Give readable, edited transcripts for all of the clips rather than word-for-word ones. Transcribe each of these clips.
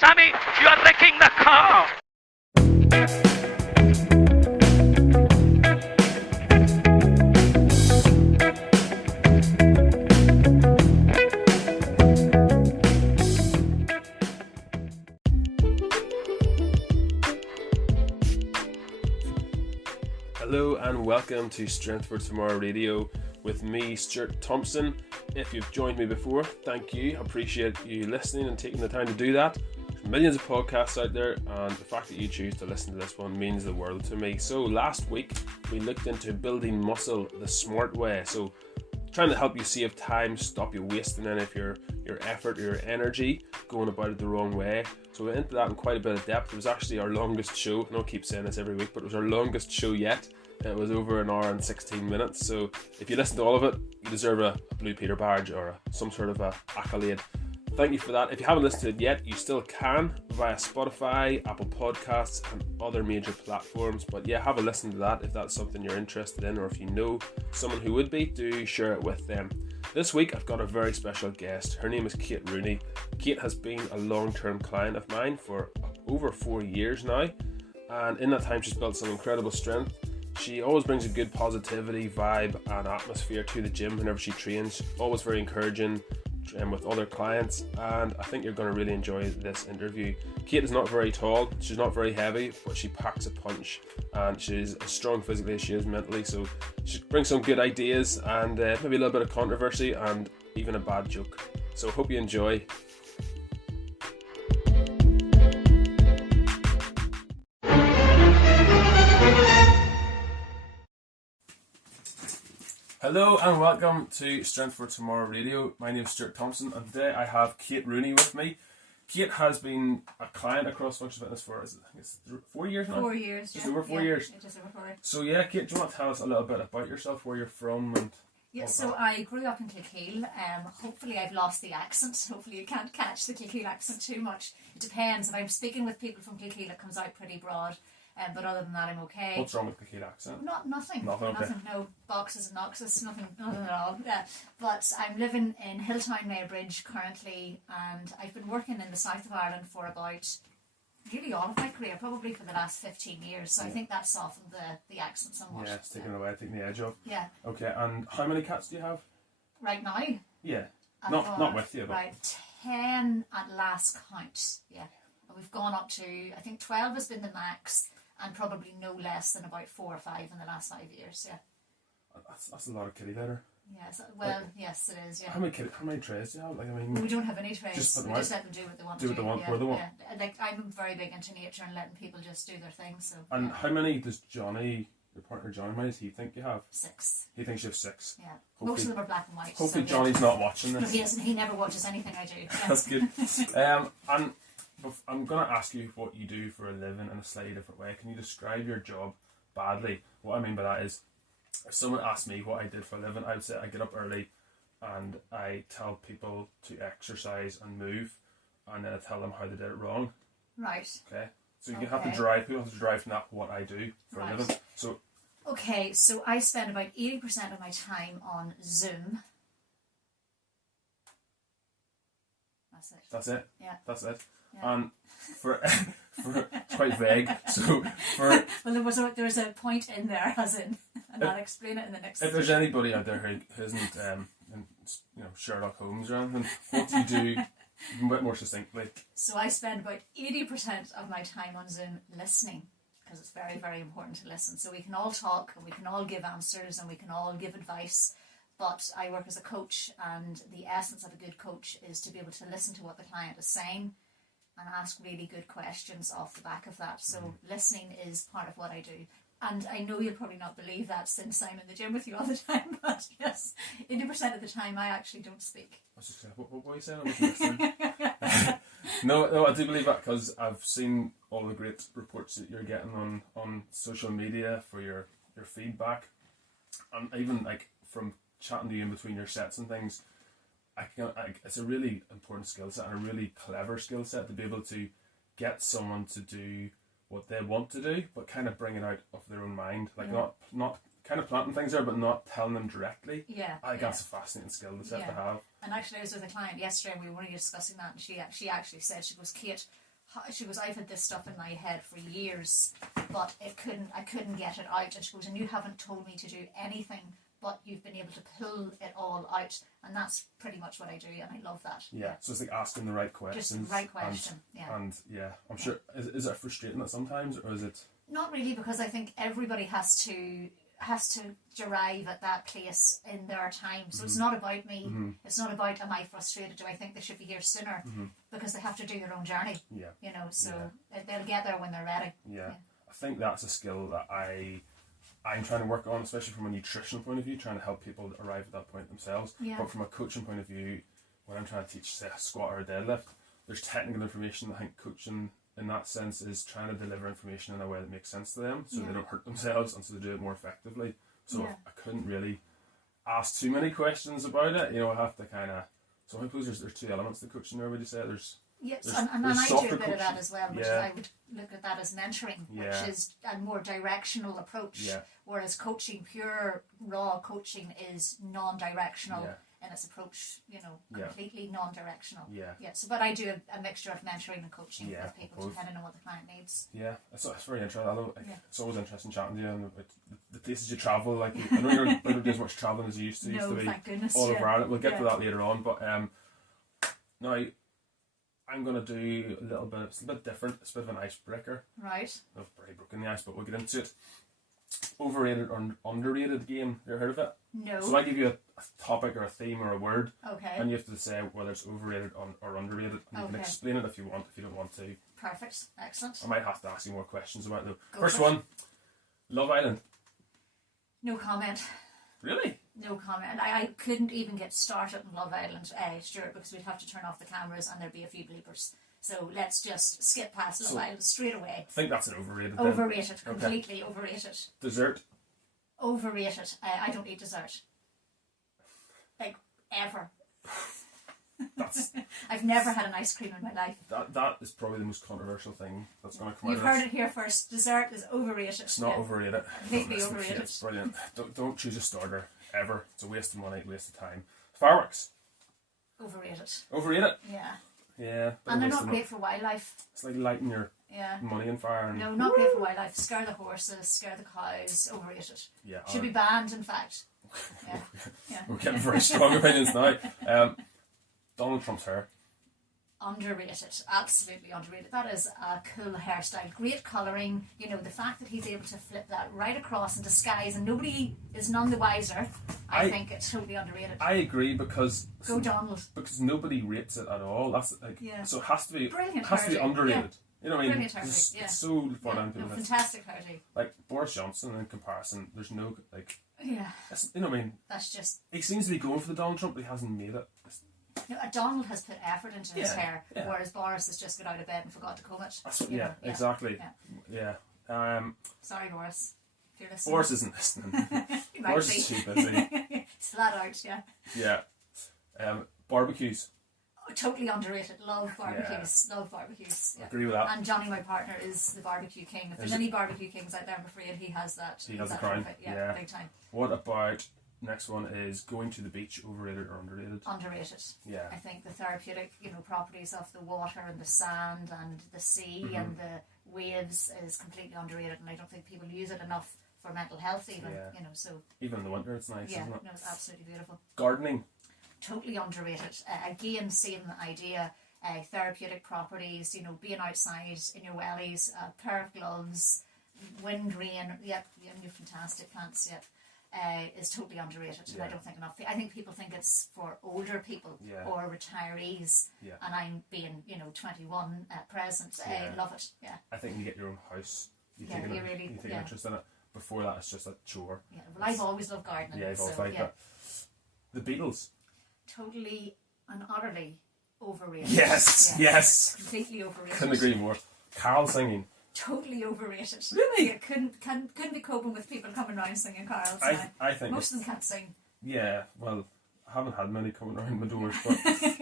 Sammy, you are wrecking the car! Hello and welcome to Strength for Tomorrow Radio with me, Stuart Thompson. If you've joined me before, thank you. I appreciate you listening and taking the time to do that. There's millions of podcasts out there, and the fact that you choose to listen to this one means the world to me. So last week we looked into building muscle the smart way. So trying to help you save time, stop you wasting any of your effort or your energy going about it the wrong way. So we went into that in quite a bit of depth. It was actually our longest show. I know I keep saying this every week, but it was our longest show yet. It was over an hour and 16 minutes. So if you listen to all of it, you deserve a Blue Peter badge or some sort of a accolade. Thank you for that. If you haven't listened to it yet, you still can via Spotify, Apple Podcasts and other major platforms. But yeah, have a listen to that if that's something you're interested in, or if you know someone who would be, do share it with them. This week I've got a very special guest. Her name is Kate Rooney. Kate has been a long-term client of mine for over 4 years now, and in that time she's built some incredible strength. She always brings a good positivity, vibe and atmosphere to the gym whenever she trains. Always very encouraging with other clients, and I think you're going to really enjoy this interview. Kate is not very tall, she's not very heavy, but she packs a punch, and she's as strong physically as she is mentally, so she brings some good ideas and maybe a little bit of controversy and even a bad joke. So hope you enjoy. Hello and welcome to Strength for Tomorrow Radio. My name is Stuart Thompson, and today I have Kate Rooney with me. Kate has been a client across Functional Fitness for, I think it's 4 years now? 4 years, Just over 4 years. Just over 4 years. So yeah, Kate, do you want to tell us a little bit about yourself, where you're from? And yeah, so I grew up in Kilkeel. Hopefully I've lost the accent. Hopefully you can't catch the Kilkeel accent too much. It depends. If I'm speaking with people from Kilkeel, it comes out pretty broad. But other than that, I'm okay. What's wrong with the Kilkeel accent? Nothing. Okay. No boxes and noxes. Nothing at all. But I'm living in Hilltown, Maybridge currently, and I've been working in the south of Ireland for about nearly all of my career, probably for the last 15 years. So I think that softened the accent somewhat. Yeah, it's taken away, taking the edge off. Yeah. Okay, and how many cats do you have? Right now? Yeah. I've Not got, with you, but... Right, 10 at last count. Yeah. And we've gone up to, I think 12 has been the max, and probably no less than about 4 or 5 in the last 5 years. Yeah. That's a lot of kitty litter. Yes. Well, yes, it is. Yeah. How many trays do you have? Like, I mean, we don't have any trays. Just We just let them do what they want to do. where they want. Yeah. Like, I'm very big into nature and letting people just do their thing. So. And how many does Johnny, your partner Johnny, how many does he think you have? 6. He thinks you have 6. Yeah. Most of them are black and white. Hopefully so, Johnny's not watching this. No, he isn't. He never watches anything I do. Yeah. That's good. And I'm going to ask you what you do for a living in a slightly different way. Can you describe your job badly? What I mean by that is, if someone asked me what I did for a living, I would say I get up early and I tell people to exercise and move, and then I tell them how they did it wrong. Right. Okay. So you have to drive. People have to drive from that what I do for a living. So. Okay, so I spend about 80% of my time on Zoom. That's it. That's it. Yeah. That's it. Yeah. And for it's quite vague. So for well, there was a point in there, as in, and I'll explain it in the next. If there's anybody out there who isn't, Sherlock Holmes or anything, what do you do? A bit more succinctly. So I spend about 80% of my time on Zoom listening, because it's very, very important to listen. So we can all talk and we can all give answers and we can all give advice. But I work as a coach, and the essence of a good coach is to be able to listen to what the client is saying and ask really good questions off the back of that. So listening is part of what I do. And I know you'll probably not believe that since I'm in the gym with you all the time, but yes, 80% of the time I actually don't speak. I was just saying, what were you saying? I wasn't listening. No, I do believe that, because I've seen all the great reports that you're getting on social media for your feedback, and even like from chatting to you in between your sets and things. It's a really important skill set and a really clever skill set to be able to get someone to do what they want to do, but kind of bring it out of their own mind, like not kind of planting things there, but not telling them directly. Yeah, I think that's a fascinating skill to have. And actually, I was with a client yesterday, and we were only discussing that, and she actually said, she goes, Kate, she goes, I've had this stuff in my head for years, but I couldn't get it out. And she goes, and you haven't told me to do anything, but you've been able to pull it all out. And that's pretty much what I do, and I love that. Yeah, so it's like asking the right questions. Just the right question, And yeah, I'm sure, is it frustrating that sometimes, or is it? Not really, because I think everybody has to arrive at that place in their time. So it's not about me. It's not about, am I frustrated? Do I think they should be here sooner? Because they have to do their own journey. Yeah. You know, so they'll get there when they're ready. Yeah. I think that's a skill that I'm trying to work on, especially from a nutritional point of view, trying to help people arrive at that point themselves. Yeah. But from a coaching point of view, when I'm trying to teach, say, a squat or a deadlift, there's technical information that I think coaching in that sense is trying to deliver information in a way that makes sense to them, so they don't hurt themselves and so they do it more effectively. So I couldn't really ask too many questions about it. You know, I have to kind of. So I suppose there's two elements to coaching there. Would you say there's? Yes, and I do a bit of that as well, which I would look at that as mentoring, which is a more directional approach. Yeah. Whereas coaching, pure raw coaching, is non-directional in its approach. You know, completely non-directional. Yeah. Yeah. So, but I do a mixture of mentoring and coaching with people, depending on what the client needs. Yeah, it's very interesting. I love, it's always interesting chatting to you and the places you travel. Like, I know you're not doing as much travelling as you used to. No, thank goodness. All over Ireland. We'll get to that later on, but now. I'm going to do a little bit, it's a bit different, it's a bit of an icebreaker. Right. I've already broken the ice, but we'll get into it. Overrated or underrated game, you ever heard of it? No. So I give you a topic or a theme or a word. Okay. And you have to say whether it's overrated or underrated. And you can explain it if you want, if you don't want to. Perfect, excellent. I might have to ask you more questions about it though. First one, Love Island. No comment. Really? No comment. I couldn't even get started in Love Island, Stuart, because we'd have to turn off the cameras and there'd be a few bleepers. So let's just skip past Love Island straight away. I think that's an overrated. Overrated, then. Completely overrated. Dessert? Overrated. I don't eat dessert. Like, ever. I've never had an ice cream in my life. That is probably the most controversial thing that's going to come out of this. You've heard it here first. Dessert is overrated. It's not overrated. Completely overrated. It's brilliant. Don't choose a starter ever. It's a waste of money, waste of time. Fireworks. Overrated. Overrated? Yeah. Yeah. And they're not great for wildlife. It's like lighting your money on fire. No, not great for wildlife. Scare the horses, scare the cows. Overrated. Yeah. Should be banned, in fact. Yeah. We're getting very strong opinions now. Donald Trump's hair. Underrated, absolutely underrated. That is a cool hairstyle, great colouring. You know, the fact that he's able to flip that right across in disguise and nobody is none the wiser. I think it's totally underrated. I agree because go Donald. Because nobody rates it at all. That's like so it has to be brilliant. It has to be underrated. You know what I mean? It's so far down to fantastic hairdo. Like Boris Johnson in comparison, there's no like. Yeah. You know what I mean? That's just. He seems to be going for the Donald Trump, but he hasn't made it. No, Donald has put effort into his hair, whereas Boris has just got out of bed and forgot to comb it. Exactly. Yeah. Sorry, Boris, if you're listening. Boris isn't listening. Boris is too busy. Flat out, yeah. Barbecues. Oh, totally underrated. Love barbecues. Love barbecues. Yeah. Agree with that. And Johnny, my partner, is the barbecue king. If there's any barbecue kings out there, I'm afraid he has that. He has the crown. Yeah, big time. What about? Next one is going to the beach, overrated or underrated? Underrated. Yeah. I think the therapeutic, properties of the water and the sand and the sea and the waves is completely underrated, and I don't think people use it enough for mental health even, so. Even in the winter it's nice, isn't it? No, it's absolutely beautiful. Gardening? Totally underrated. Again, same idea. Therapeutic properties, being outside in your wellies, a pair of gloves, wind, rain, and your fantastic plants, is totally underrated, and I don't think enough. I think people think it's for older people or retirees, and I'm being 21 at present. I love it. Yeah, I think you get your own house. You take an interest in it. Before that, it's just a chore. Yeah, well, I've always loved gardening. Yeah, I've always liked that. The Beatles. Totally and utterly overrated. Yes. Completely overrated. Couldn't agree more. Carol singing. Totally overrated. Really? You couldn't be coping with people coming around singing carols. I think most of them can't sing. Yeah, well, I haven't had many coming around my doors, but I think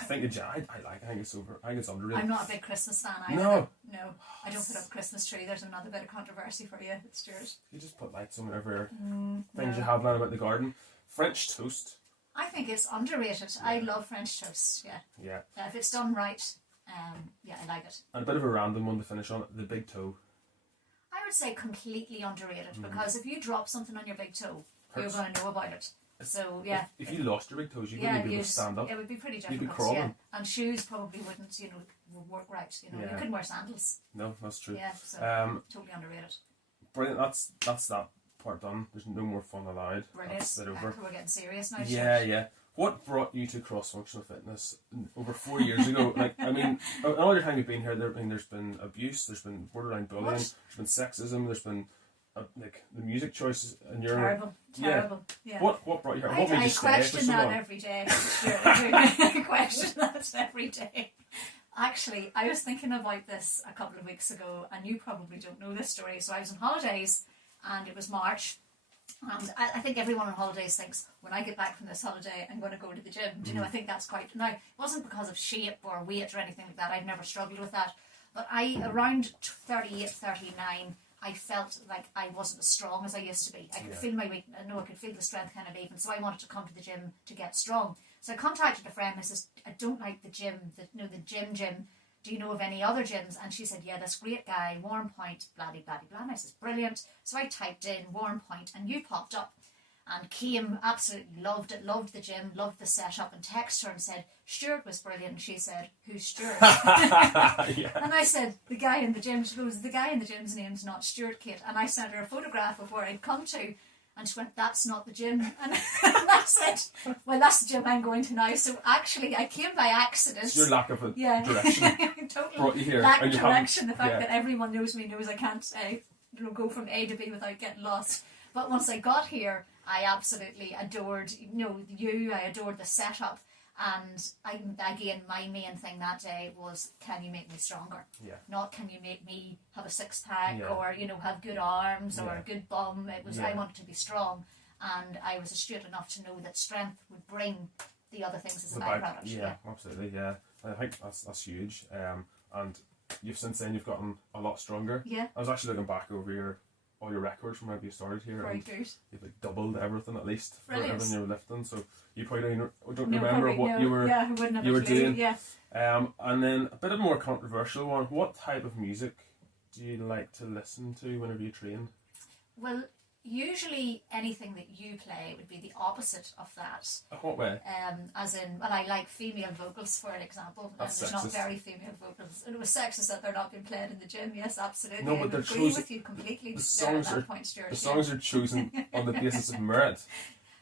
I think it's over. I think it's underrated. I'm not a big Christmas fan either. No, I don't put up a Christmas tree. There's another bit of controversy for you. It's yours. You just put lights on whatever things you have now about the garden. French toast. I think it's underrated. I love French toast. Yeah. If it's done right. Yeah, I like it. And a bit of a random one to finish on, the big toe. I would say completely underrated, because if you drop something on your big toe, Hurts. you're going to know about it. So yeah, If you lost your big toes, you wouldn't be able to stand up. It would be pretty You'd difficult. be crawling. Yeah. And shoes probably wouldn't, would work right. You couldn't wear sandals. No, that's true. Yeah, so totally underrated. Brilliant. That's that part done. There's no more fun allowed. Brilliant. That's it over. We're getting serious now. Yeah. What brought you to cross-functional fitness over 4 years ago? All your time you've been here, there's been abuse, there's been borderline bullying, there's been sexism, there's been the music choices, and you're terrible. Yeah. What brought you here? What made you I stay question for so that long? every day. I question that every day. Actually, I was thinking about this a couple of weeks ago, and you probably don't know this story. So I was on holidays, and it was March. And I think everyone on holidays thinks, when I get back from this holiday, I'm going to go to the gym. Do you know, I think that's quite... Now, it wasn't because of shape or weight or anything like that. I've never struggled with that. But around 38, 39, I felt like I wasn't as strong as I used to be. I could feel my weight. I could feel the strength kind of leaving. So I wanted to come to the gym to get strong. So I contacted a friend and I says, I don't like the gym, the gym. Do you know of any other gyms? And she said, yeah, this great guy, Warm Point, bloody blah. And I says, brilliant. So I typed in Warm Point and you popped up and came, absolutely loved it, loved the gym, loved the setup, and texted her and said, Stuart was brilliant. And she said, who's Stuart? And I said, the guy in the gym. She goes, the guy in the gym's name's not Stuart, Kate. And I sent her a photograph of where I'd come to. And she went, that's not the gym. And I said, well, that's the gym I'm going to now. So actually, I came by accident. It's your lack of direction totally brought you here. lack and of you direction. haven't- The fact that everyone knows me knows I can't go from A to B without getting lost. But once I got here, I absolutely adored you. I adored the setup. And again, my main thing that day was, can you make me stronger? Yeah. Not can you make me have a six-pack or, have good arms or a good bum. It was I wanted to be strong. And I was astute enough to know that strength would bring the other things as a byproduct. Yeah, absolutely, yeah. I think that's huge. And since then you've gotten a lot stronger. Yeah. I was actually looking back over all your records from whenever you started here. Very and good. you've doubled everything at least for Brilliant. everything you were lifting. So you probably don't remember what you were I wouldn't have you were a clue. doing. Yeah. And then a bit of a more controversial one. What type of music do you like to listen to whenever you train? Well, usually anything that you play would be the opposite of that. What way? As in, I like female vocals, for an example. That's there's sexist. not very female vocals. And it was sexist that they're not being played in the gym. Yes, absolutely. No, but I would they're agree chosen- with you completely. The songs at that are point, Stuart. the songs are chosen on the basis of merit.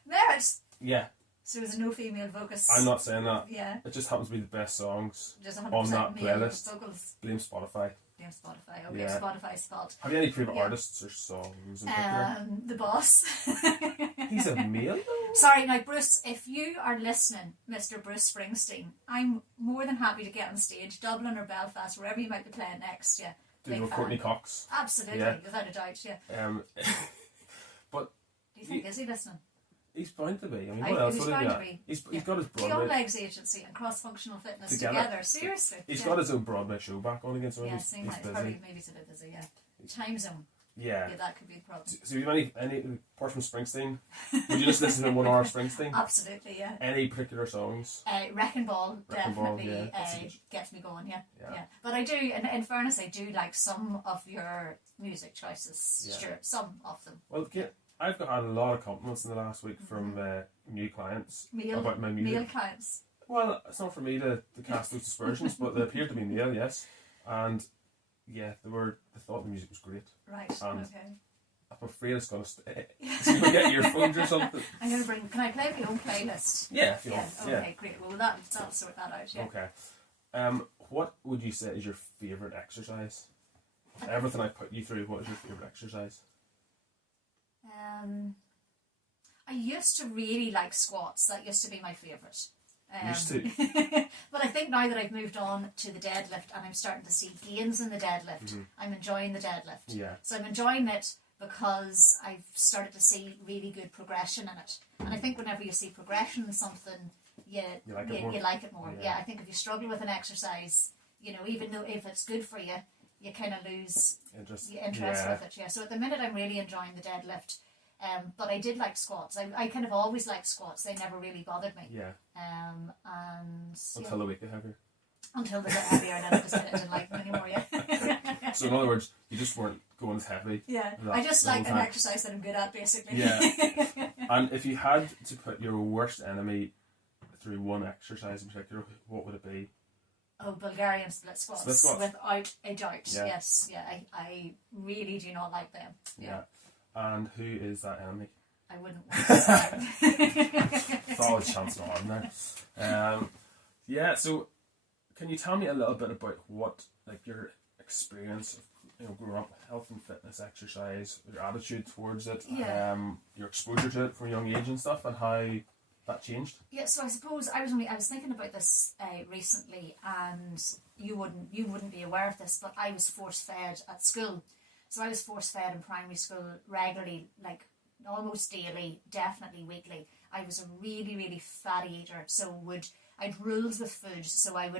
Merit. Yeah, So there's no female vocals. I'm not saying that. Yeah. It just happens to be the best songs Just 100% on that male playlist. vocals. Blame Spotify. Yeah, Spotify. Okay, Yeah. Spotify's fault. Have you any favourite Yeah. artists or songs in particular? The boss. He's a male though? Sorry, now Bruce, if you are listening, Mr. Bruce Springsteen, I'm more than happy to get on stage, Dublin or Belfast, wherever you might be playing next, yeah. Do you Big know fan. Courtney Cox? Absolutely, Yeah. without a doubt, yeah. But Do you think, is he listening? he's bound to be. I mean, I what think else he's would he bound get? to be. He's got his The Young Broadway. Legs Agency and cross-functional fitness Together. together. Seriously. He's yeah. got his own Broadway show back on again, so Yeah, he's seems like busy. probably maybe it's a bit busy, yeah. Time zone. Yeah. Yeah, that could be the problem. So you have any apart from Springsteen? Would you just listen to 1 hour of Springsteen? Absolutely, yeah. Any particular songs? Wrecking Ball Wrecking Ball, definitely yeah, that's huge. gets me going, yeah. Yeah. But I do, in fairness, I do like some of your music choices, Yeah. Stuart, some of them. Well, I've had a lot of compliments in the last week from new clients about my music. Male clients. Well, it's not for me to cast those aspersions, but they appeared to be male, yes. And yeah, they thought the music was great. Right, And okay. I'm afraid it's going to stay. So you get earphones or something. I'm going to can I play my own playlist? Yeah, if you Yeah, want. okay, great. Well, that'll sort that out, yeah. Okay. What would you say is your favourite exercise? Everything I put you through, what is your favourite exercise? I used to really like squats. That used to be my favourite. Used to? But I think now that I've moved on to the deadlift and I'm starting to see gains in the deadlift, I'm enjoying the deadlift. Yeah. So I'm enjoying it because I've started to see really good progression in it. And I think whenever you see progression in something, you like it more. Yeah, I think if you struggle with an exercise, even though if it's good for you, you kind of lose Interest with it. Yeah. So at the minute, I'm really enjoying the deadlift. But I did like squats. I kind of always liked squats. They never really bothered me. Yeah. And Until the week ahead here. until they got heavier, and then I decided I didn't like them anymore. Yeah. So in other words, you just weren't going as heavy. Yeah. that I just the whole like an time. exercise that I'm good at, basically. Yeah. And if you had to put your worst enemy through one exercise in particular, what would it be? Oh, Bulgarian split squats. Split squats. Without a doubt. Yeah. Yes. Yeah. I really do not like them. Yeah. And who is that enemy? I wouldn't want to say. Solid chance of harm there. Yeah, so can you tell me a little bit about what, like, your experience of growing up, health and fitness, exercise, your attitude towards it, Yeah. your exposure to it from a young age and stuff, and how that changed? Yeah, so I suppose I was thinking about this recently, and you wouldn't be aware of this, but I was force fed at school. So I was force fed in primary school regularly, like almost daily, definitely weekly. I was a really, really fatty eater, so I'd rules with food. So I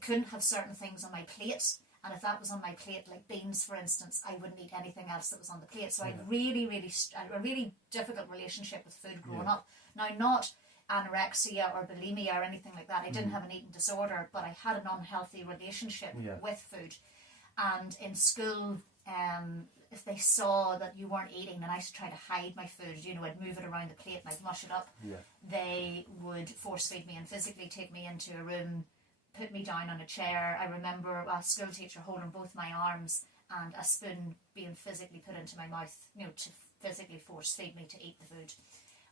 couldn't have certain things on my plate, and if that was on my plate, like beans for instance, I wouldn't eat anything else that was on the plate. So I had a really difficult relationship with food growing up. Now, not anorexia or bulimia or anything like that. I didn't have an eating disorder, but I had an unhealthy relationship with food. And in school, if they saw that you weren't eating, and I used to try to hide my food, I'd move it around the plate and I'd mush it up. Yeah. They would force feed me and physically take me into a room, put me down on a chair. I remember a school teacher holding both my arms and a spoon being physically put into my mouth, to physically force feed me to eat the food,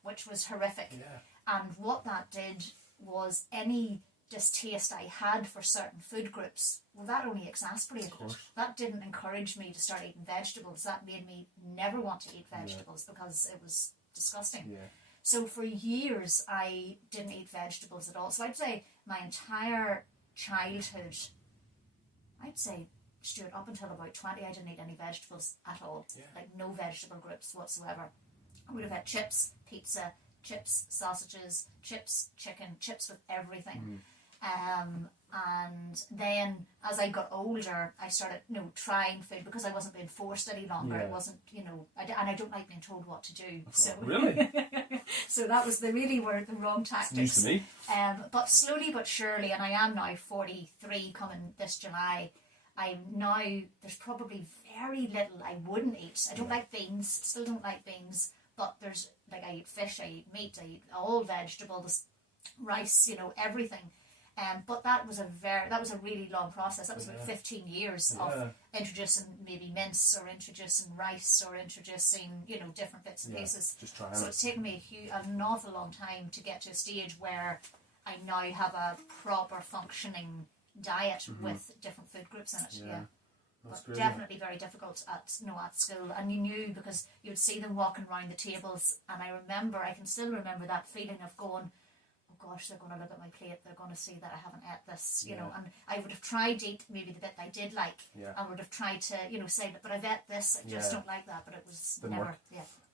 which was horrific. Yeah. And what that did was any distaste I had for certain food groups, well, that only exasperated it. That didn't encourage me to start eating vegetables. That made me never want to eat vegetables because it was disgusting. Yeah. So for years I didn't eat vegetables at all. So I'd say my entire childhood, Stuart, up until about 20, I didn't eat any vegetables at all. Yeah. Like no vegetable groups whatsoever. I would have had chips, pizza, chips, sausages, chips, chicken, chips with everything. And then as I got older, I started, trying food because I wasn't being forced any longer. It wasn't, and I don't like being told what to do. So really? So they really were the wrong tactics. News to me. But slowly but surely, and I am now 43 coming this July, there's probably very little I wouldn't eat. I don't like beans, still don't like beans. But there's, like, I eat fish, I eat meat, I eat all vegetables, rice, everything. But that was a really long process. That was about 15 years of introducing maybe mince or introducing rice or introducing, different bits and pieces. Just trying so it's taken me an awful long time to get to a stage where I now have a proper functioning diet with different food groups in it. Yeah. But great. Definitely very difficult at school, and you knew because you would see them walking around the tables, and I can still remember that feeling of going, oh gosh, they're going to look at my plate, they're going to see that I haven't ate this, and I would have tried to eat maybe the bit I did like, and would have tried to say, but I've ate this, I just don't like that, but it was didn't never work.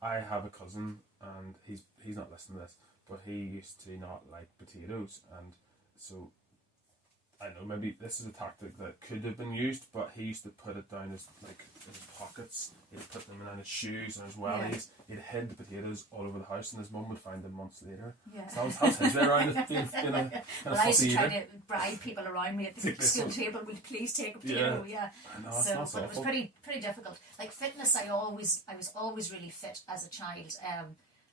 I have a cousin, and he's not listening to this, but he used to not like potatoes, and so I know maybe this is a tactic that could have been used, but he used to put it down his pockets. He'd put them in his shoes and his wellies. He'd hid the potatoes all over the house, and his mum would find them months later. Yeah. So that was his way around it being, well, I used to try to bribe people around me at the school table. Would you please take a potato? Yeah. No, so it was pretty difficult. Like fitness, I was always really fit as a child.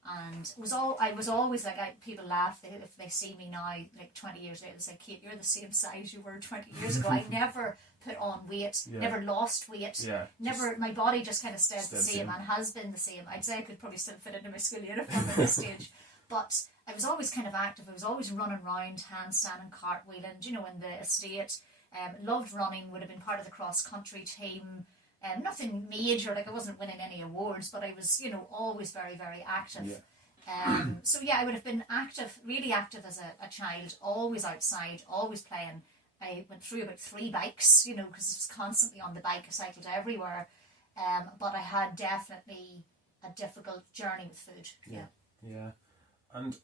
And I was always like, people laugh if they see me now, like 20 years later, they say, Kate, you're the same size you were 20 years ago. I never put on weight, never lost weight, my body just kind of stayed the same and has been the same. I'd say I could probably still fit into my school uniform at this stage, but I was always kind of active. I was always running around, handstanding, cartwheeling, in the estate. Loved running, would have been part of the cross country team. Nothing major, like I wasn't winning any awards, but I was, always very, very active. So I would have been active, really active as a child, always outside, always playing. I went through about 3 bikes, because I was constantly on the bike. I cycled everywhere. But I had definitely a difficult journey with food. Yeah. And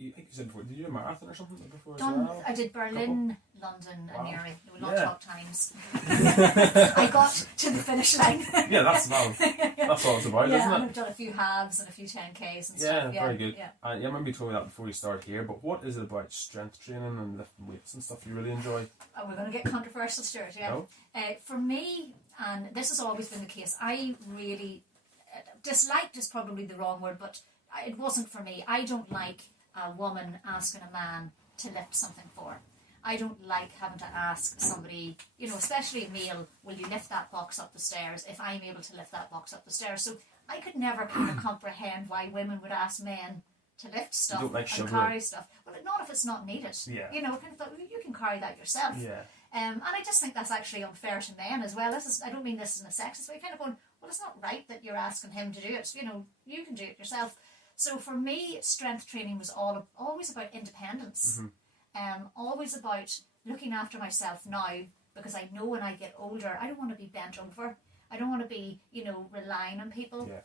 I think you said before, did you do a marathon or something before as well? I did Berlin, London and Newry. There were lots of times. I got to the finish line. Yeah, that's valid. That's all it's about, yeah, isn't and it? I've done a few halves and a few 10Ks and Yeah, stuff. very good. Yeah. I remember you told me that before you started here, but what is it about strength training and lifting weights and stuff you really enjoy? Oh, we're going to get controversial, Stuart, yeah. No? For me, and this has always been the case, I really, disliked is probably the wrong word, but it wasn't for me. I don't like a woman asking a man to lift something for her. I don't like having to ask somebody, especially a male, will you lift that box up the stairs if I'm able to lift that box up the stairs? So I could never kind of comprehend why women would ask men to lift stuff don't like and carry stuff. Well, not if it's not needed. Yeah. Kind of thought, well, you can carry that yourself. Yeah. And I just think that's actually unfair to men as well. I don't mean this in a sexist way, kind of going, well, it's not right that you're asking him to do it. You can do it yourself. So for me, strength training was always about independence. Always about looking after myself now, because I know when I get older, I don't want to be bent over. I don't want to be, relying on people. Yeah.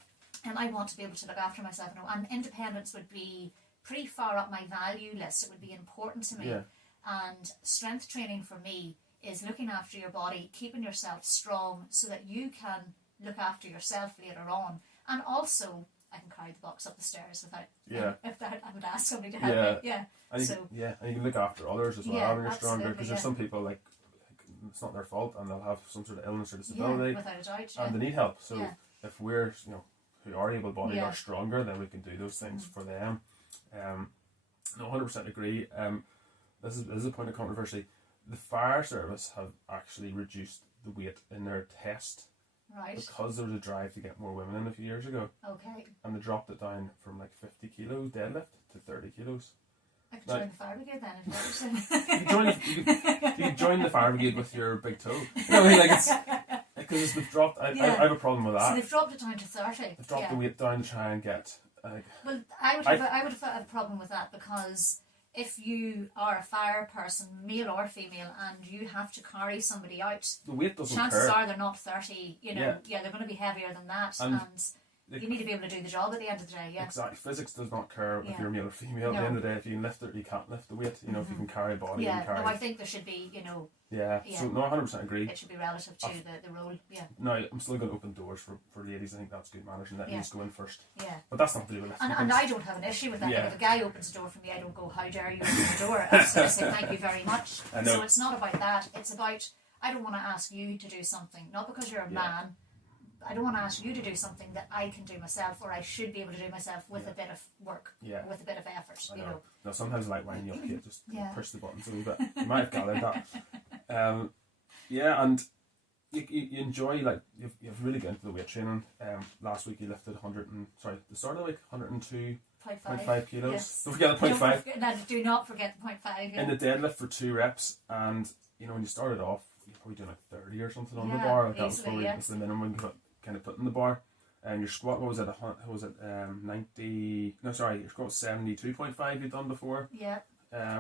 And I want to be able to look after myself. And independence would be pretty far up my value list. It would be important to me. Yeah. And strength training for me is looking after your body, keeping yourself strong so that you can look after yourself later on. And also, I can carry the box up the stairs without I would ask somebody to help me. Yeah. And you can look after others as well when you're stronger, because there's some people like it's not their fault and they'll have some sort of illness or disability, without a doubt, and they need help. So if we're who are able-bodied are stronger, then we can do those things for them. No, 100% agree. This is a point of controversy. The fire service have actually reduced the weight in their test. Right. Because there was a drive to get more women in a few years ago. Okay. And they dropped it down from like 50 kilos deadlift to 30 kilos. I could join the fire brigade then. You can join the fire brigade with your big toe. It's because they've dropped. I have a problem with that. So they've dropped it down to 30. They've dropped the weight down to try and get. Well, I would have a problem with that, because if you are a fire person, male or female, and you have to carry somebody out, the weight doesn't chances care. are they're not 30. They're going to be heavier than that, and you need to be able to do the job at the end of the day. Yeah. Exactly. Physics does not care if you're male or female. At the end of the day, if you can lift it or you can't lift the weight, if you can carry a body, you can carry. No, I think there should be, So no, 100% agree. It should be relative to the role. Yeah. No, I'm still going to open doors for ladies. I think that's good manners, and let ladies go in first. Yeah. But that's not to do with lifting. And I don't have an issue with that. If a guy opens a door for me, I don't go, how dare you open the door? I just say thank you very much. So it's not about that. It's about, I don't want to ask you to do something, not because you're a man. I don't want to ask you to do something that I can do myself, or I should be able to do myself with a bit of work, with a bit of effort. I know. No, sometimes I like winding you up here, just push the buttons a little bit. You might have gathered that. And you enjoy, you've really got into the weight training. Last week you lifted the start of the week 102.5 kilos. Yes. Don't forget the 0.5. Do not forget the 0.5. In the deadlift for 2 reps, and when you started off, you're probably doing like 30 or something on the bar. That was probably that's the minimum you kind of put in the bar. And your squat, what was it? 90? No, sorry, your squat was 72.5 you'd done before. Yeah.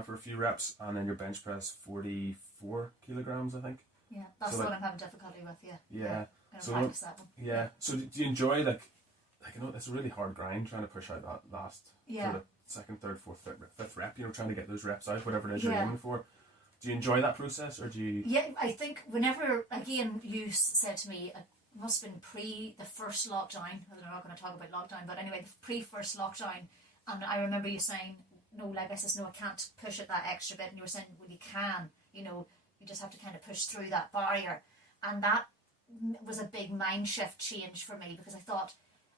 For a few reps, and then your bench press 44 kilograms, I think. Yeah, that's what I'm having difficulty with. Yeah. So practice that one. Yeah. So do you enjoy it's a really hard grind trying to push out that last sort of second, third, fourth, fifth rep. Trying to get those reps out, whatever it is you're aiming for. Do you enjoy that process, or do you? Yeah, I think whenever, again, you said to me, it must have been pre the first lockdown. We're not going to talk about lockdown, but anyway, the pre-first lockdown, and I remember you saying, no, like I says, no, I can't push it that extra bit, and you were saying, well, you can, you just have to kind of push through that barrier, and that was a big mind shift change for me, because I thought,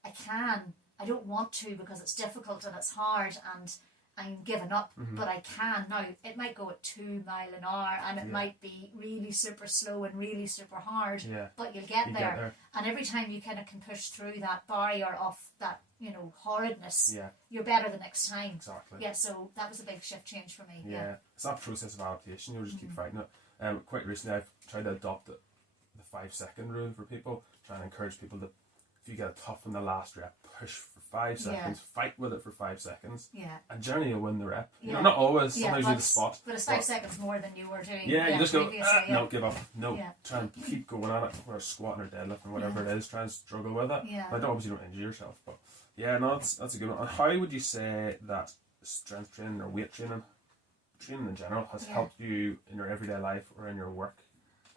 I don't want to, because it's difficult and it's hard, and I'm giving up, but I can. Now, it might go at 2 miles an hour, and it might be really super slow and really super hard, but you'll get there. And every time you kind of can push through that barrier of that, horridness, you're better the next time. Exactly. Yeah, so that was a big shift change for me. Yeah. It's that process of adaptation. You'll just keep fighting it. Quite recently, I've tried to adopt the 5-second rule for people, trying to encourage people to, if you get it tough in the last rep, push for 5 seconds, fight with it for 5 seconds, and generally you'll win the rep. Not always, sometimes you the spot. But it's 5 seconds more than you were doing. Yeah, you just go, no, give up. No, try and keep going at it, or squatting or deadlifting, whatever it is, try and struggle with it. But obviously you don't injure yourself. But that's a good one. And how would you say that strength training or weight training in general, has helped you in your everyday life or in your work?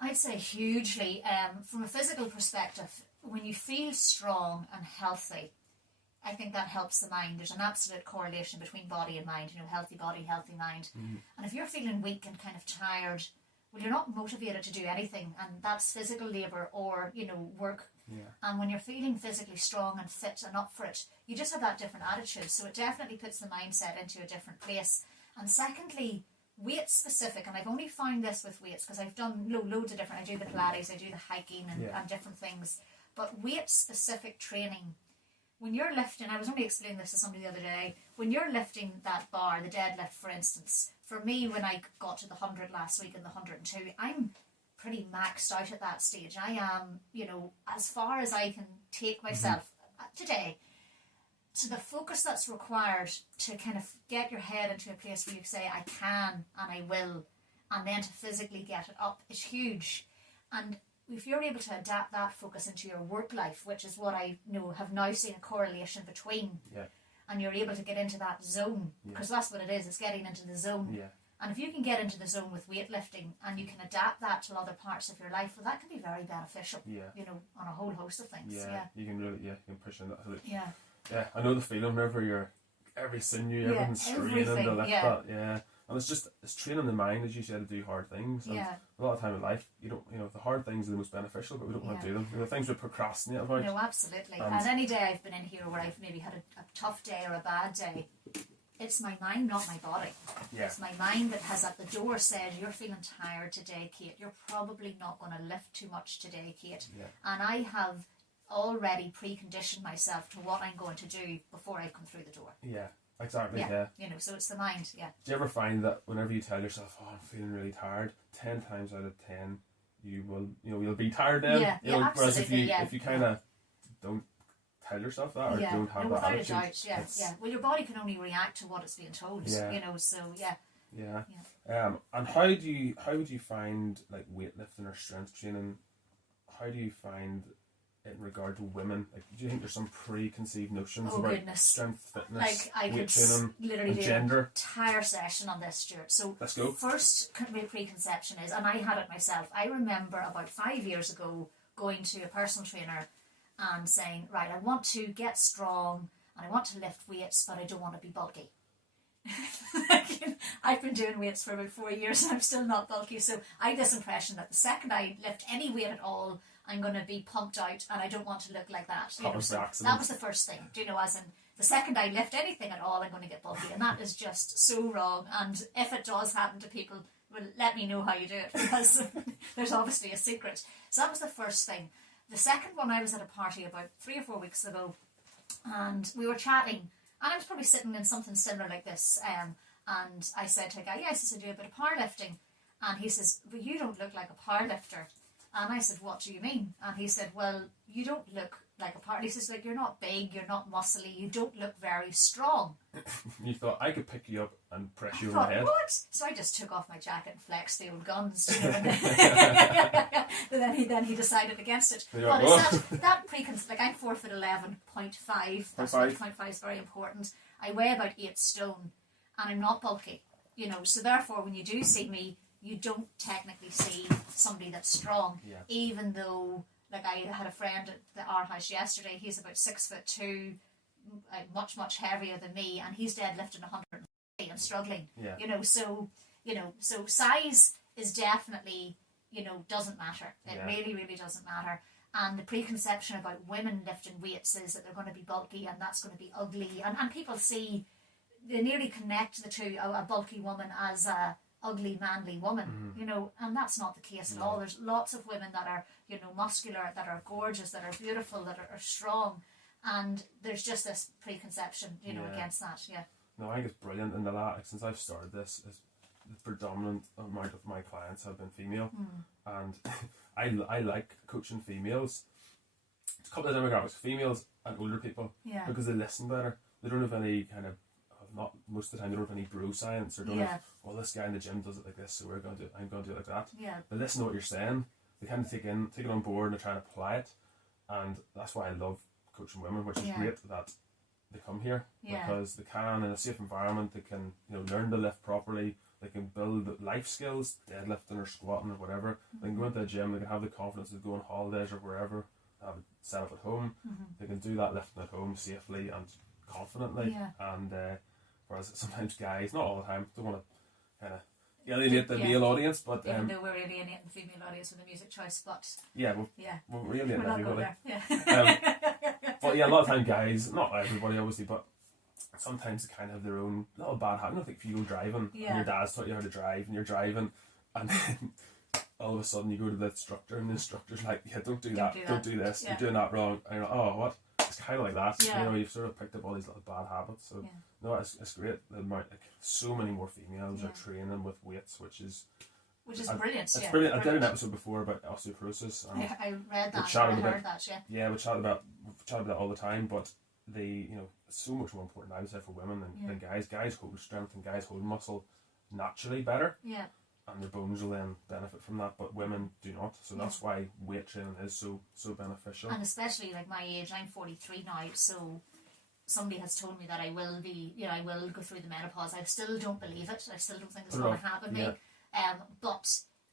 I'd say hugely. From a physical perspective, when you feel strong and healthy, I think that helps the mind. There's an absolute correlation between body and mind, healthy body, healthy mind. And if you're feeling weak and kind of tired, well, you're not motivated to do anything, and that's physical labour or, work. Yeah. And when you're feeling physically strong and fit and up for it, you just have that different attitude. So it definitely puts the mindset into a different place. And secondly, weight specific, and I've only found this with weights because I've done loads of different, I do the Pilates, I do the hiking and different things, but weight specific training, when you're lifting, I was only explaining this to somebody the other day, when you're lifting that bar, the deadlift for instance, for me when I got to the 100 last week and the 102, I'm pretty maxed out at that stage. I am, as far as I can take myself today. So the focus that's required to kind of get your head into a place where you say, I can and I will, and then to physically get it up is huge. And if you're able to adapt that focus into your work life, which is what I have now seen a correlation between, and you're able to get into that zone, because that's what it is, it's getting into the zone. Yeah. And if you can get into the zone with weightlifting and you can adapt that to other parts of your life, well, that can be very beneficial, on a whole host of things. Yeah, you can really, you can push in that. Yeah. Yeah, I know the feeling whenever you're, every sinew, everything's straining to lift that, And it's training the mind, as you said, to do hard things. And a lot of time in life, you don't, the hard things are the most beneficial, but we don't want to do them. The things we procrastinate about. No, absolutely. And any day I've been in here where I've maybe had a tough day or a bad day, it's my mind, not my body. Yeah. It's my mind that has at the door said, you're feeling tired today, Kate. You're probably not going to lift too much today, Kate. Yeah. And I have already preconditioned myself to what I'm going to do before I come through the door. Yeah, exactly. Yeah. So it's the mind. Yeah. Do you ever find that whenever you tell yourself, "Oh, I'm feeling really tired," 10 times out of 10, you will, you'll be tired then. Yeah, whereas absolutely. if you kind of don't tell yourself that or don't have that without attitude, a doubt. Yeah. Well, your body can only react to what it's being told. So yeah. And how would you find like weightlifting or strength training? How do you find in regard to women? Like, do you think there's some preconceived notions about strength, fitness, weight training, literally and gender? Entire session on this, Stuart. So let's go. First preconception is, and I had it myself. I remember about 5 years ago going to a personal trainer and saying, right, I want to get strong and I want to lift weights, but I don't want to be bulky. I've been doing weights for about 4 years and I'm still not bulky, so I had this impression that the second I lift any weight at all, I'm going to be pumped out and I don't want to look like that. So that was the first thing. As in, the second I lift anything at all, I'm going to get bulky, and that is just so wrong. And if it does happen to people, well, let me know how you do it, because there's obviously a secret. So that was the first thing. The second one, I was at a party about 3 or 4 weeks ago, and we were chatting, and I was probably sitting in something similar like this, and I said to a guy, yes, I do a bit of powerlifting, and he says, but you don't look like a powerlifter. And I said, what do you mean? And he said, well, you don't look like a powerlifter. He says, like, you're not big, you're not muscly, you don't look very strong. You thought, I could pick you up and press you over the head. What? So I just took off my jacket and flexed the old guns. Then he decided against it. But it's that like, I'm 4'11", 0.5. That's 0.5 is very important. I weigh about 8 stone, and I'm not bulky. So therefore, when you do see me, you don't technically see somebody that's strong, even though, like, I had a friend at our house yesterday. He's about 6'2", much heavier than me, and he's deadlifting 150 and struggling. So size is definitely, doesn't matter. It really doesn't matter. And the preconception about women lifting weights is that they're going to be bulky and that's going to be ugly, and people they nearly connect the two, a bulky woman as a ugly manly woman, and that's not the case at all. There's lots of women that are, muscular, that are gorgeous, that are beautiful, that are strong, and there's just this preconception, against that. No, I think it's brilliant. And since I've started this, the predominant amount of my clients have been female, and I like coaching females. It's a couple of demographics: females and older people, because they listen better. They don't have any kind of, not most of the time, they don't have any bro science, or don't have, well, this guy in the gym does it like this, so I'm going to do it like that. They listen to what you're saying. They kind of take it on board and try and apply it, and that's why I love coaching women, which is great that they come here, because they can, in a safe environment, they can learn to lift properly. They can build life skills, deadlifting or squatting or whatever. They can go into a gym. They can have the confidence to go on holidays or wherever. have it set up at home. They can do that lifting at home safely and confidently. And whereas sometimes guys, not all the time, don't want to kind of alienate the male audience, but even though we're alienating the female audience with the music choice, but we'll alienate everybody. Yeah. But yeah, a lot of time guys, not everybody obviously, but sometimes they kind of have their own little bad habit. I don't think if you go driving and your dad's taught you how to drive and you're driving and then all of a sudden you go to the instructor and the instructor's like, don't do that, don't do this, you're doing that wrong, and you're like, oh, what? It's kind of like that. You know, you've sort of picked up all these little bad habits. So no, it's great. The amount, like, so many more females are training with weights, which is brilliant. It's brilliant. I did an episode before about osteoporosis. And I read that. I heard that. Yeah, we chat about it all the time. But it's so much more important, I would say, for women than guys. Guys hold strength and guys hold muscle naturally better. Yeah. And their bones will then benefit from that, but women do not. So that's why weight training is so beneficial. And especially like my age, I'm 43 now, so somebody has told me that I will be, I will go through the menopause. I still don't believe it. I still don't think it's going to happen to me. But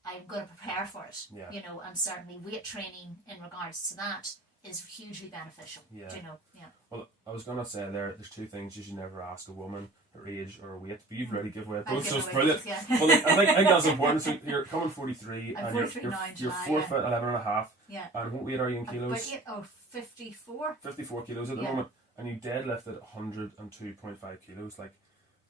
I'm going to prepare for it. And certainly weight training in regards to that is hugely beneficial. Well, I was going to say there's two things you should never ask a woman: her age or her weight. But you've already given away both, so it's brilliant. Well, I think that's important. So you're coming 43 I'm and 43 you're now in July, 4 foot 11 and a half. Yeah. And what weight are you in kilos? 54. 54 kilos at the moment. And you deadlifted 102.5 kilos. Like,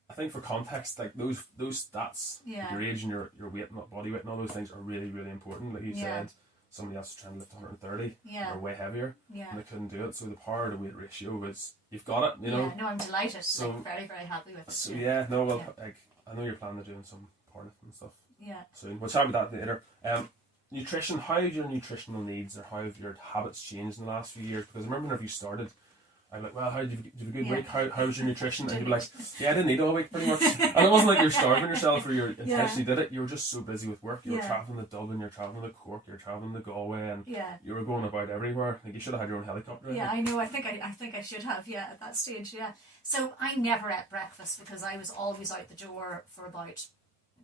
I think for context, like those stats, your age and your weight, not body weight, and all those things are really, really important. Like you said, somebody else is trying to lift 130 or way heavier, and they couldn't do it. So the power to weight ratio is, you've got it, you know. Yeah, no, I'm delighted. So, like, very, very happy with it. So like, I know you're planning on doing some powerlifting stuff soon. We'll chat about that later. Nutrition, how have your nutritional needs or how have your habits changed in the last few years? Because I remember whenever you started, I'm like, well, how did you have a good week? How was your nutrition? And you'd be like, I didn't eat all week pretty much. And it wasn't like you're starving yourself or you intentionally did it. You were just so busy with work. You were travelling to Dublin, you're travelling to Cork, you're travelling to Galway, and you were going about everywhere. Like, you should have had your own helicopter. Yeah, I know. I think I should have. Yeah, at that stage. Yeah. So I never ate breakfast because I was always out the door for about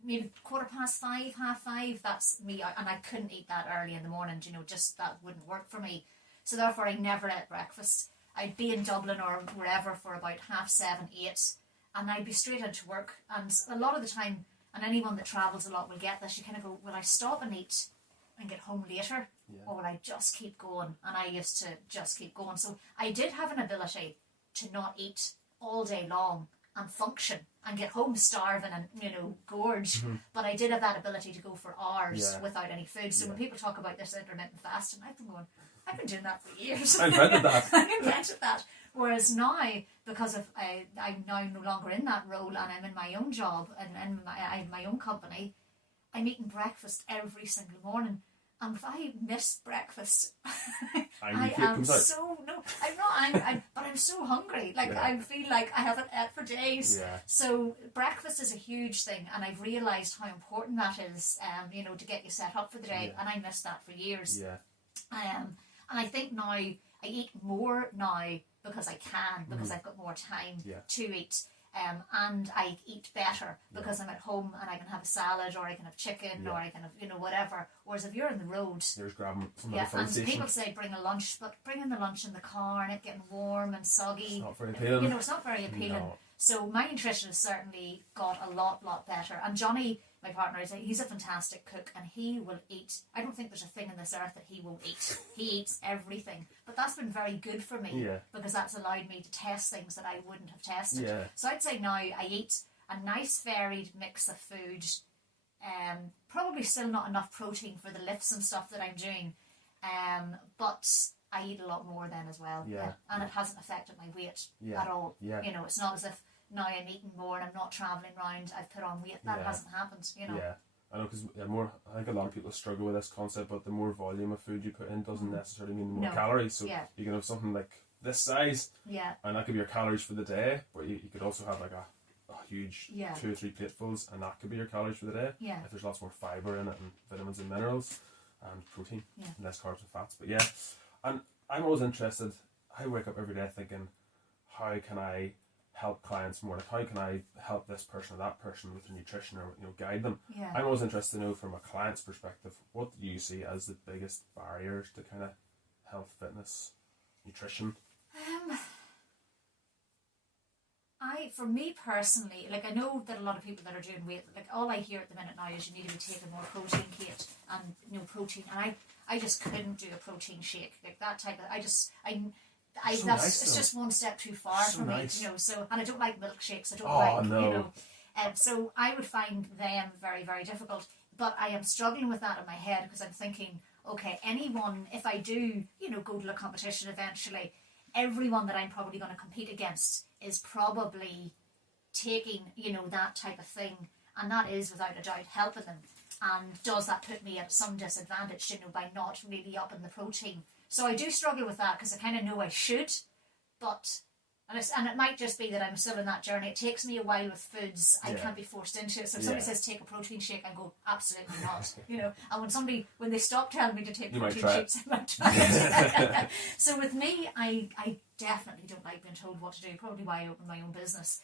maybe 5:15, 5:30. That's me, and I couldn't eat that early in the morning. Just that wouldn't work for me. So therefore, I never ate breakfast. I'd be in Dublin or wherever for about 7:30, 8, and I'd be straight into work. And a lot of the time, and anyone that travels a lot will get this, you kind of go, will I stop and eat and get home later, or will I just keep going? And I used to just keep going. So I did have an ability to not eat all day long and function and get home starving and gorge, but I did have that ability to go for hours without any food. So when people talk about this intermittent fasting, I've been doing that for years. I invented that. I invented that. Whereas now, because of I'm now no longer in that role and I'm in my own job and I have my own company, I'm eating breakfast every single morning. And if I miss breakfast, I am so but I'm so hungry. Like I feel like I haven't ate for days. Yeah. So breakfast is a huge thing, and I've realised how important that is. To get you set up for the day, and I missed that for years. Yeah. And I think now I eat more now because I can, because I've got more time to eat. And I eat better because I'm at home and I can have a salad or I can have chicken or I can have whatever. Whereas if you're on the road, you're just grabbing some and people say bring a lunch, but bringing the lunch in the car and it getting warm and soggy, it's not very appealing. It's not very appealing. No. So my nutrition has certainly got a lot better. And Johnny, my partner, he's a fantastic cook and he will eat. I don't think there's a thing on this earth that he won't eat. He eats everything. But that's been very good for me because that's allowed me to test things that I wouldn't have tested. Yeah. So I'd say now I eat a nice varied mix of food. Probably still not enough protein for the lifts and stuff that I'm doing. But I eat a lot more then as well. Yeah. And it hasn't affected my weight at all. Yeah. It's not as if now I'm eating more and I'm not travelling around, I've put on weight. That hasn't happened, Yeah, I know, because I think a lot of people struggle with this concept, but the more volume of food you put in doesn't necessarily mean the more calories. So you can have something like this size, and that could be your calories for the day, but you could also have like a huge 2 or 3 platefuls, and that could be your calories for the day. Yeah. If there's lots more fibre in it, and vitamins and minerals, and protein, and less carbs and fats. But and I'm always interested, I wake up every day thinking, how can I help clients more? Like, how can I help this person or that person with their nutrition, or guide them? I'm always interested to know from a client's perspective, what do you see as the biggest barriers to kind of health, fitness, nutrition? For me personally, like, I know that a lot of people that are doing weight, like, all I hear at the minute now is you need to be taking more protein, Kate, and protein, and I just couldn't do a protein shake, like that type of, it's just one step too far for me, so, and I don't like milkshakes, I don't so I would find them very, very difficult, but I am struggling with that in my head, because I'm thinking, okay, anyone, if I do, go to a competition eventually, everyone that I'm probably going to compete against is probably taking, that type of thing, and that is without a doubt helping them. And does that put me at some disadvantage, by not really upping the protein? So I do struggle with that, because I kind of know I should, but and it might just be that I'm still in that journey. It takes me a while with foods. I can't be forced into it. So if somebody says take a protein shake, I go absolutely not. And when they stop telling me to take protein shakes, I might try it. So with me, I definitely don't like being told what to do. Probably why I opened my own business.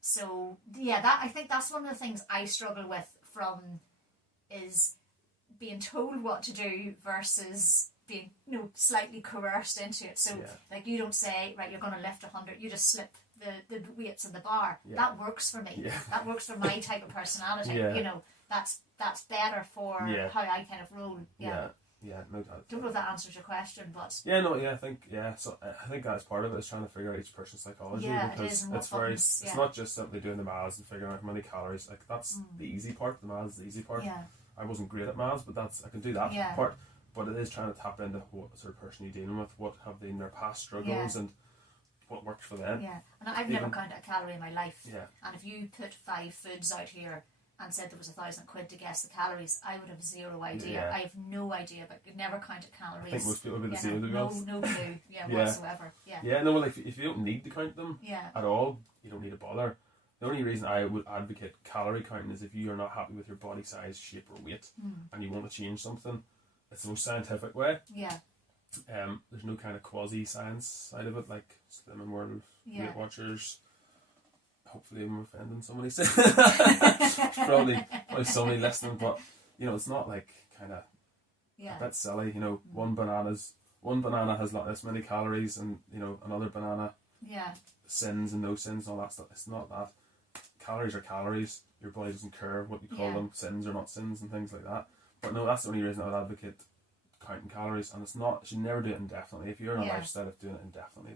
So yeah, I think that's one of the things I struggle with is being told what to do versus being slightly coerced into it. So like, you don't say, right, you're going to lift 100, you just slip the weights in the bar. That works for me. That works for my type of personality. That's better for how I kind of roll. No doubt. Don't know if that answers your question, but So I think that's part of it, is trying to figure out each person's psychology, because it's not just simply doing the maths and figuring out how many calories. Like, that's the easy part. The maths is the easy part. I wasn't great at maths, but I can do that part. But it is trying to tap into what sort of person you're dealing with, what have been their past struggles, and what works for them. And I've never counted a calorie in my life. And if you put 5 foods out here and said there was £1,000 to guess the calories, I would have zero idea. I have no idea, but you've never counted calories. I think most people would be the same. No clue. Whatsoever. No, well, if you don't need to count them at all, you don't need to bother. The only reason I would advocate calorie counting is if you are not happy with your body size, shape, or weight, and you want to change something. It's the most scientific way. There's no kind of quasi-science side of it, like Slimming World, Weight Watchers. Hopefully I'm offending somebody. probably somebody listening, but it's not like kind of a bit silly. One banana has not this many calories, and another banana sins and no sins and all that stuff. It's not that. Calories are calories. Your body doesn't care what you call them, sins or not sins, and things like that. But no, that's the only reason I would advocate counting calories, and it's not, you should never do it indefinitely. If you're in a lifestyle of doing it indefinitely,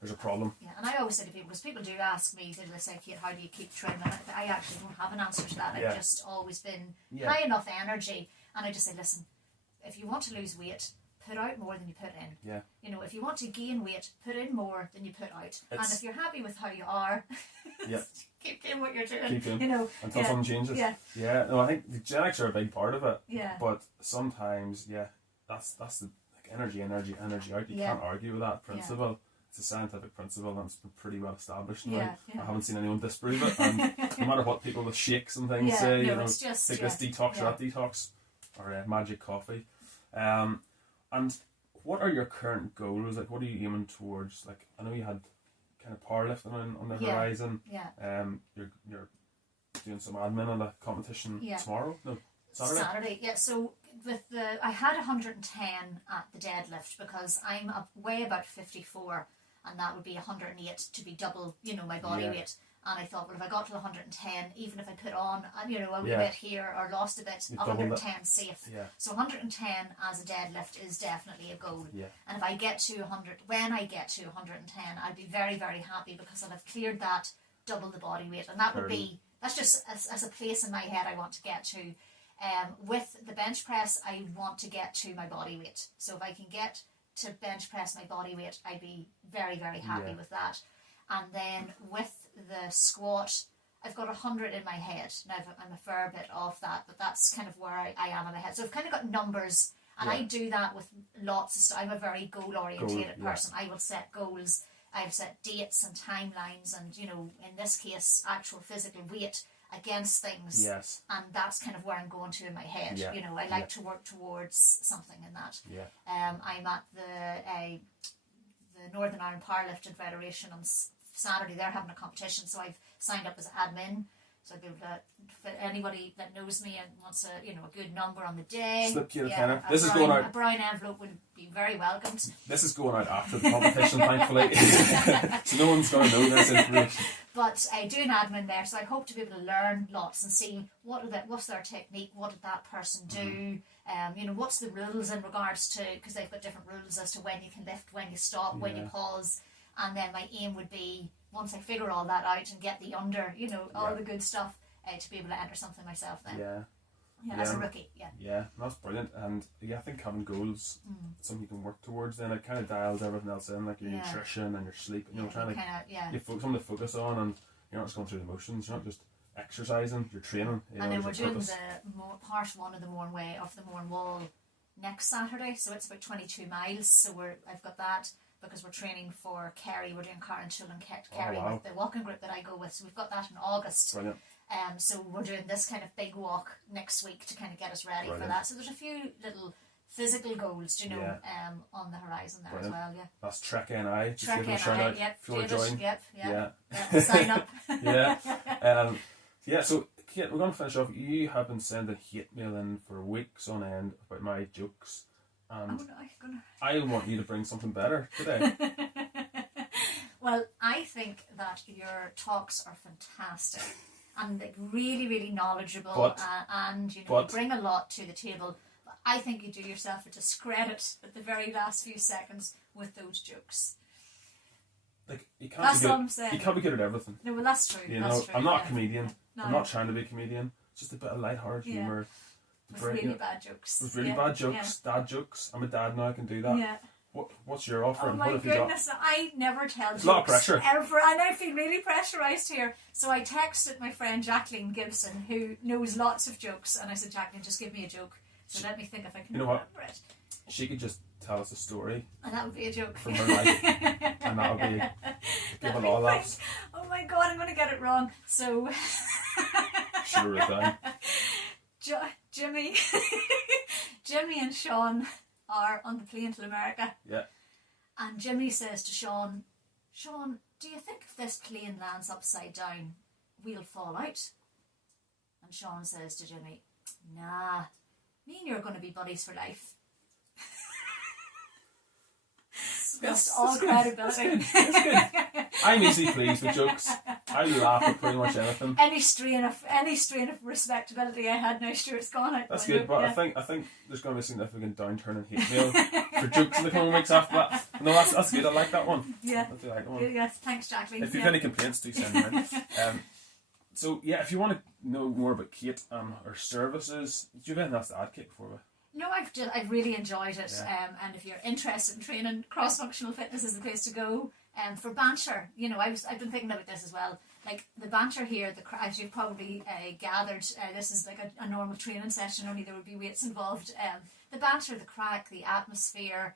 there's a problem. And I always say to people, because people do ask me, they say, Kate, how do you keep training? And I actually don't have an answer to that. I've just always been high enough energy, and I just say, listen, if you want to lose weight, put out more than you put in. If you want to gain weight, put in more than you put out. And if you're happy with how you are, keep doing what you're doing. Until something changes. No, I think the genetics are a big part of it. But sometimes, that's the energy out. You can't argue with that principle. It's a scientific principle, and it's been pretty well established now. I haven't seen anyone disprove it. And no matter what people with shakes and things say, take this detox or that detox, or magic coffee. And what are your current goals? Like, what are you aiming towards? Like, I know you had kind of powerlifting on the horizon. You're doing some admin on the competition tomorrow? No, Saturday. So I had 110 at the deadlift, because I'm way about 54, and that would be 108 to be double, my body weight. And I thought, well, if I got to 110, even if I put on, a wee bit here or lost a bit, 110 safe. So 110 as a deadlift is definitely a goal. And if I get to 100, when I get to 110, I'd be very, very happy, because I'll have cleared that double the body weight. And that would be, that's just as a place in my head I want to get to. With the bench press, I want to get to my body weight. So if I can get to bench press my body weight, I'd be very, very happy with that. And then with the squat, I've got 100 in my head. Now I'm a fair bit off that, but that's kind of where I am in my head. So I've kind of got numbers, and I do that with lots of stuff. I'm a very goal-orientated person. I will set goals. I've set dates and timelines, and in this case, actual physical weight against things. And that's kind of where I'm going to in my head. I like to work towards something in that. I'm at the Northern Ireland Powerlifting Federation on Saturday. They're having a competition, so I've signed up as admin So I'd be able to fit anybody that knows me and wants a good number on the day. Slip you a yeah, tenner. a This is brown, going out. A brown envelope would be very welcomed. This is going out after the competition, thankfully. So no one's going to know this information. But I do an admin there, so I hope to be able to learn lots and see what's their technique, what did that person do, what's the rules in regards to, because they've got different rules as to when you can lift, when you stop, when you pause, and then my aim would be, once I figure all that out and get the under, all the good stuff, to be able to enter something myself then. Yeah, as a rookie, Yeah, that's brilliant. And I think having goals, something you can work towards, then it kind of dials everything else in, like your nutrition and your sleep, trying to you something to focus on, and you're not just going through the motions, you're not just exercising, you're training. And then we're doing the part one of the Mourne Way, of the Mourne Wall, next Saturday, so it's about 22 miles, so I've got that, because we're training for Kerry, we're doing Carinthill and Kerry with the walking group that I go with, so we've got that in August. Brilliant. So we're doing this kind of big walk next week to kind of get us ready for that. So there's a few little physical goals, on the horizon there as well. Yeah. That's Trek NI. Just Trek give them a NI. shout out. Yep. If you want to join. Yep. Sign up. So Kate, we're going to finish off. You have been sending hate mail in for weeks on end about my jokes, and I want you to bring something better today. Well, I think that your talks are fantastic. And like really, really knowledgeable, and you bring a lot to the table. But I think you do yourself a discredit at the very last few seconds with those jokes. Like you can't that's be good. All I'm saying. You can't be good at everything. No, well that's true. That's true. I'm not a comedian. No. I'm not trying to be a comedian. It's just a bit of lighthearted humour. With really bad jokes. With really bad jokes, dad jokes. I'm a dad now. I can do that. Yeah. What's your offer? Oh my goodness, I never tell jokes. A lot of pressure. Ever, and I feel really pressurised here. So I texted my friend Jacqueline Gibson, who knows lots of jokes, and I said, Jacqueline, just give me a joke. So let me think if I can remember it. She could just tell us a story. And that would be a joke. From her life. And that would be give a lot of laughs. Oh my god, I'm going to get it wrong. So... Should have written down. Jimmy and Sean are on the plane to America. Yeah. And Jimmy says to Sean, do you think if this plane lands upside down, we'll fall out? And Sean says to Jimmy, nah, me and you're going to be buddies for life. Just all credibility. That's good. I'm easily pleased with jokes. I laugh at pretty much anything. Any strain of respectability I had, now Stuart's gone out. That's good, but I think there's going to be a significant downturn in hate mail for jokes in the coming weeks after that. No, that's good. I like that one. Yeah. I do like that one. Yes, thanks, Jacqueline. If you've any complaints, do send them in. So yeah, if you want to know more about Kate and her services, do you have anything else to add, Kate, before we? No, I've really enjoyed it, and if you're interested in training, cross-functional fitness is the place to go. For banter, I've been thinking about this as well. Like the banter here, as you've probably gathered, this is like a normal training session. Only there would be weights involved. The banter, the crack, the atmosphere,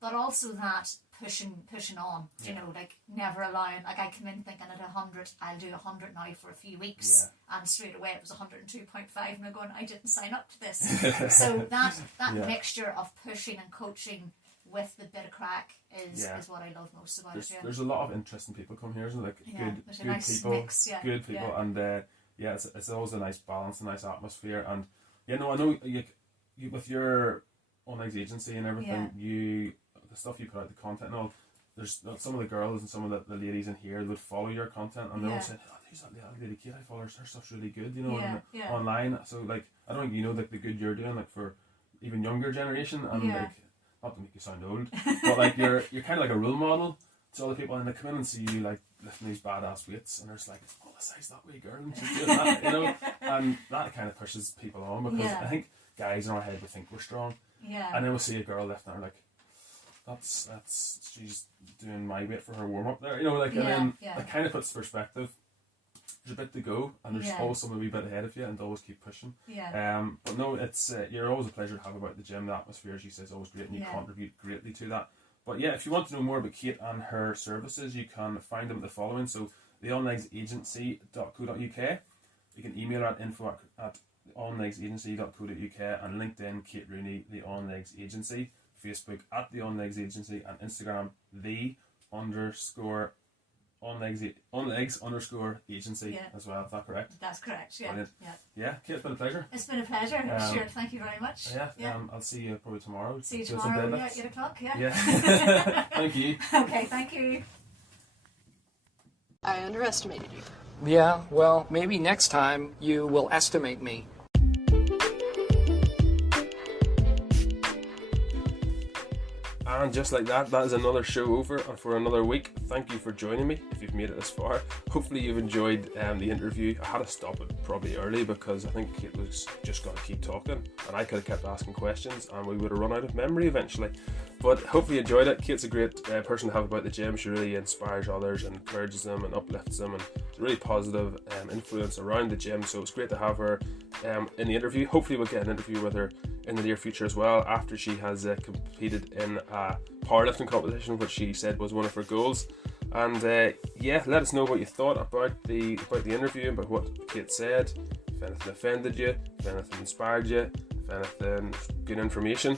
but also that pushing on. Like never allowing. Like I come in thinking at 100, I'll do 100 now for a few weeks, and straight away it was 102.5, and I'm going, I didn't sign up to this. So that mixture of pushing and coaching with the bit of crack is what I love most about it. There's a lot of interesting people come here, isn't it? Like good nice people, mix, good people, and it's always a nice balance, a nice atmosphere, and I know you with your online agency and everything, the stuff you put out, the content and all. There's some of the girls and some of the ladies in here would follow your content, and they all say, "Oh, who's that lady Kate? I follow her. Her stuff's really good," online. So like, I don't think like the good you're doing, like for even younger generation, and like. Not to make you sound old, but like you're kind of like a role model to other people, and they come in and see you like lifting these badass weights, and they're just like, "Oh, the size that wee girl, and she's doing that," and that kind of pushes people on, because I think guys in our head we think we're strong, and then we'll see a girl lifting, and we're like, "That's she's doing my weight for her warm up there," and then that kind of puts perspective. There's a bit to go, and there's always someone a wee bit ahead of you, and always keep pushing. But no, it's you're always a pleasure to have about the gym. The atmosphere, as you say, is always great, and you contribute greatly to that. But yeah, if you want to know more about Kate and her services, you can find them at the following. So theonlegsagency.co.uk. You can email her at info@theonlegsagency.co.uk, and LinkedIn, Kate Rooney, The On Legs Agency. Facebook at The On Legs Agency, and Instagram, onlegs_agency Yeah. as well. Is that correct? That's correct. Yeah. Brilliant. Yeah. Yeah, Kate, it's been a pleasure. It's been a pleasure. Sure. Thank you very much. I'll see you probably tomorrow. See you Do some tomorrow. Yeah, deadlifts. 8 o'clock. Yeah. Yeah. Thank you. Okay. Thank you. I underestimated you. Yeah, well, maybe next time you will estimate me. And just like that, that is another show over and for another week. Thank you for joining me if you've made it this far. Hopefully you've enjoyed the interview. I had to stop it probably early because I think Kate was just going to keep talking and I could have kept asking questions and we would have run out of memory eventually. But hopefully you enjoyed it. Kate's a great person to have about the gym. She really inspires others and encourages them and uplifts them, and it's a really positive influence around the gym. So it's great to have her in the interview. Hopefully we'll get an interview with her in the near future as well, after she has competed in a powerlifting competition, which she said was one of her goals. And let us know what you thought about the interview and about what Kate said. If anything offended you, if anything inspired you, if anything good information,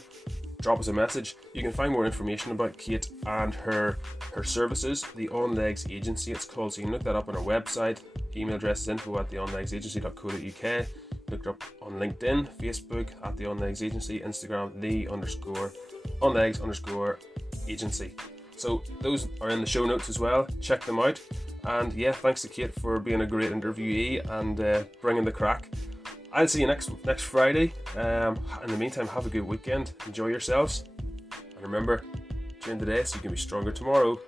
drop us a message. You can find more information about Kate and her services, the On Legs Agency it's called, so you can look that up on our website. Email address is info@theonlegsagency.co.uk. Look it up on LinkedIn, Facebook at the On Legs Agency, Instagram _onlegs_agency. So those are in the show notes as well. Check them out. And yeah, thanks to Kate for being a great interviewee and bringing the crack. I'll see you next Friday. In the meantime, have a good weekend. Enjoy yourselves. And remember, train today so you can be stronger tomorrow.